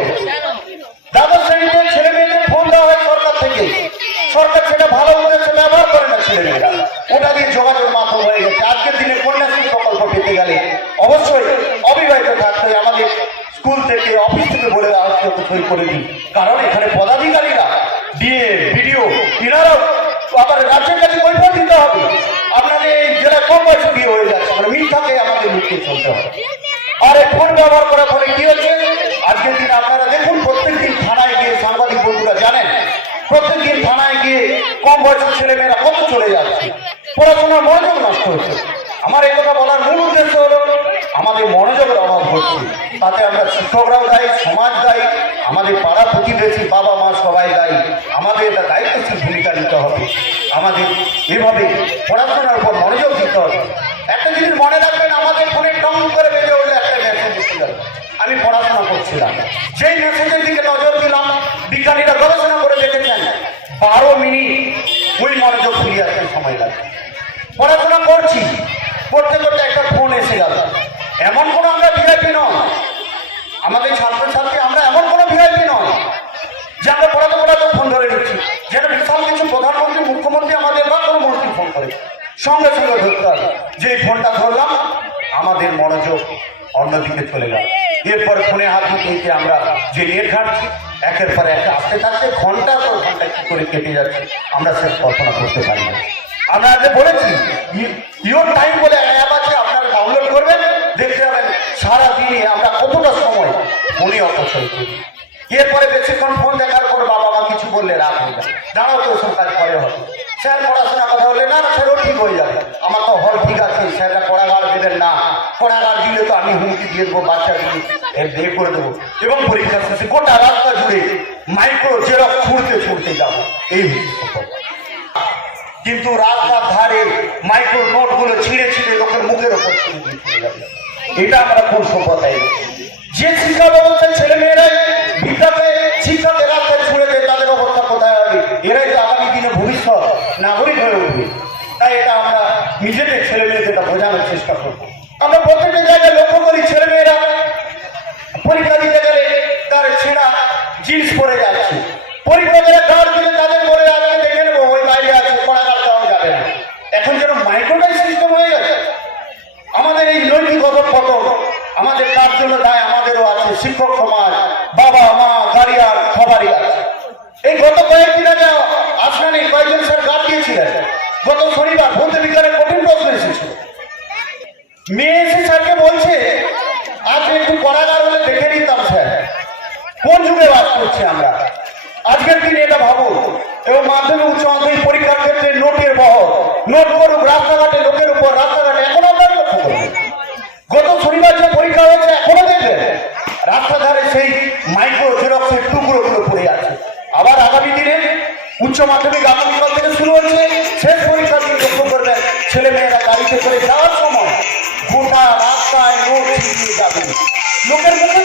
হয়ে গেছে। দ্বাদশ শ্রেণীতে ছেলে মেয়েদের ফোন দেওয়া হয় সরকার থেকে, সরকার সেটা ভালো উদ্দেশ্যে ব্যবহার করে না, ছেলে মেয়েরা ওটা দিয়ে যোগাযোগ মাধ্যম হয়ে গেছে। আজকের দিনে কন্যাশ্রী প্রকল্প পেতে গেলে অবশ্যই অবিবাহিত থাকতে হয়। আমাদের স্কুল থেকে অফিস থেকে বলে দেওয়া হচ্ছে সই করে দিন, কারণ এখানে পদাধিকারীরা ডিএ বিডিও এনারাও আবার রাজ্যের কাছে কৈফিয়ত দিতে হবে। আপনাদের এই জেলায় কম বয়সে বিয়ে হয়ে যাচ্ছে, মানে মিথ্যাকে আমাদের লুকিয়ে চলতে হবে। আর এই ফোন ব্যবহার করার ফলে কি হচ্ছে, আজকের দিনে আপনারা দেখুন প্রত্যেকদিন থানায় গিয়ে, সাংবাদিক বন্ধুরা জানেন, প্রত্যেকদিন থানায় গিয়ে কম বয়সের ছেলেমেয়েরা কত চলে যাচ্ছে, পড়াশোনার মনোযোগ নষ্ট হচ্ছে। আমার এই কথা বলার মূল উদ্দেশ্য হলো আমাদের মনোযোগের অভাব হচ্ছে, তাতে আমরা শিক্ষকরাও দায়ী, সমাজ দায়ী, আমাদের পাড়া প্রতিবেশী, বাবা মা সবাই দায়ী। আমাদের এটা দায়িত্বশীল ভূমিকা নিতে হবে, আমাদের এভাবে পড়াশোনার উপর মনোযোগ দিতে হবে। একটা জিনিস মনে রাখবেন, আমাদের ফোনে টং করে বেজে উঠলে একটা মেসেজ এসে গেল, আমি পড়াশোনা করছিলাম, সেই মেসেজের দিকে নজর দিলাম। বিজ্ঞানীরা গবেষণা করে দেখেছেন 12 মিনিট ওই মনোযোগ ফিরিয়ে আসতে সময় লাগে। পড়াশোনা করছি, করতে করতে একটা ফোন এসে গেল। এমন কোনো আমরা ভিআইপি নয়, আমাদের ছাত্রছাত্রী আমরা এমন কোনো ভিআইপি নয় যে আমরা পড়াতে পড়াতে ফোন ধরে নিচ্ছি। যেটা বিশাল কিছু প্রধানমন্ত্রী, মুখ্যমন্ত্রী আমাদের বা কোনো মন্ত্রী ফোন করে, সঙ্গে সঙ্গে ধরতে হবে। যে ফোনটা ধরলাম আমাদের মনোযোগ অন্যদিকে চলে গেল। এরপরে ফোনে হাত দিতে আমরা যে নেট ঘাটছি, একের পর একটা আসতে থাকছে, ঘন্টা পর ঘন্টা কি করে কেটে যাচ্ছে আমরা সে কল্পনা করতে পারি না। আমরা আগে বলেছি ইওর টাইম বলে অ্যাপ আছে, আপনারা ডাউনলোড করবেন, দেখতে যাবেন সারাদিনে আমরা কতটা সময় ফোনে অপচয় করি। এরপরে বেশিক্ষণ ফোন দেখার পর বাবা মা কিছু বললে রাগ হয়ে যায়, দাঁড়াও তো ওসব কাজ করে হবে। স্যার পড়াশোনা কথা বললে না, স্যারও ঠিক হয়ে যাবে, আমার তো হল ঠিক আছে, স্যাররা পড়াগার দেবেন না, পড়াগার দিলে তো আমি হুমকি দিয়ে দেবো, বাচ্চা দিয়ে এর বিয়ে করে দেবো, এবং পরীক্ষা শেষে গোটা রাস্তা জুড়ে মাইক্রো জেরক্স ছুটতে ছুটতে যাবো। এই কিন্তু রাস্তার ধারে মাইক্রো নোটগুলো ছিঁড়ে ছিঁড়ে লোকের মুখের ওপর ছিঁড়ে দিয়ে চলে যাবে। এটা আমরা কোন সভ্যতায়? যে শিক্ষা ব্যবস্থায় ছেলে মেয়েরাই বিদ্যাকে শিক্ষাকে রাস্তায় ছুড়ে দেয়, তাদের অবস্থা কোথায় হবে? এরাই তো আগামী দিনে ভবিষ্যৎ নাগরিক হয়ে উঠবে। তাই এটা আমরা নিজেদের ছেলে মেয়েদের বোঝানোর চেষ্টা করবো। আমরা প্রত্যেকটা জায়গায় লক্ষ্য করি ছেলে মেয়েরা পরীক্ষা দিতে গেলে তার ছেঁড়া জিন্স পরে যাচ্ছে, পরীক্ষা দিলে কার দিলে তাদের পরে আজকে দেখে নেবো ওই বাইরে আছে, পড়াগার যাওয়া যাবে না। এখন যেন মাইক্রোটাইজ সিস্টেম হয়ে গেছে। আমাদের এই নৈতিক অধঃপতন আমাদের কার জন্য দায়? আমাদেরও আছে, শিক্ষক সমাজ, বাবা মা, গার্ডিয়ান সবারই আছে। এই গত কয়েকদিন আগে আসলেন কয়েকজন স্যার গার্ড দিয়েছিলেন। গত শনিবার ভৌত বিজ্ঞানের কঠিন প্রশ্ন এসেছিল, মেয়ে এসে স্যারকে বলছে আজ একটু পড়াগার হলে দেখে নিতাম স্যার। কোন যুগে বাস করছি আমরা? আজকের দিনে এটা ভাবুন। এবং মাধ্যমিক উচ্চ মাধ্যমিক পরীক্ষার ক্ষেত্রে নোটের বহর, নোট করুক রাস্তাঘাটে, লোকের উপর রাস্তাঘাটে, এখন আমরা লক্ষ্য করবো। গত শনিবার যে পরীক্ষা হয়েছে এখনো দেখবেন রাস্তার ধারে সেই মাইক্রো জেরক্সের টুকরোগুলো পড়ে আছে। আবার আগামী দিনে উচ্চ মাধ্যমিক আগামীকাল থেকে শুরু হচ্ছে, শেষ পরীক্ষার দিন লক্ষ্য করবেন ছেলে মেয়েরা গাড়িতে করে যাওয়ার সময় গোটা রাস্তায় নোট ছিটিয়ে যাবে, লোকের মুখে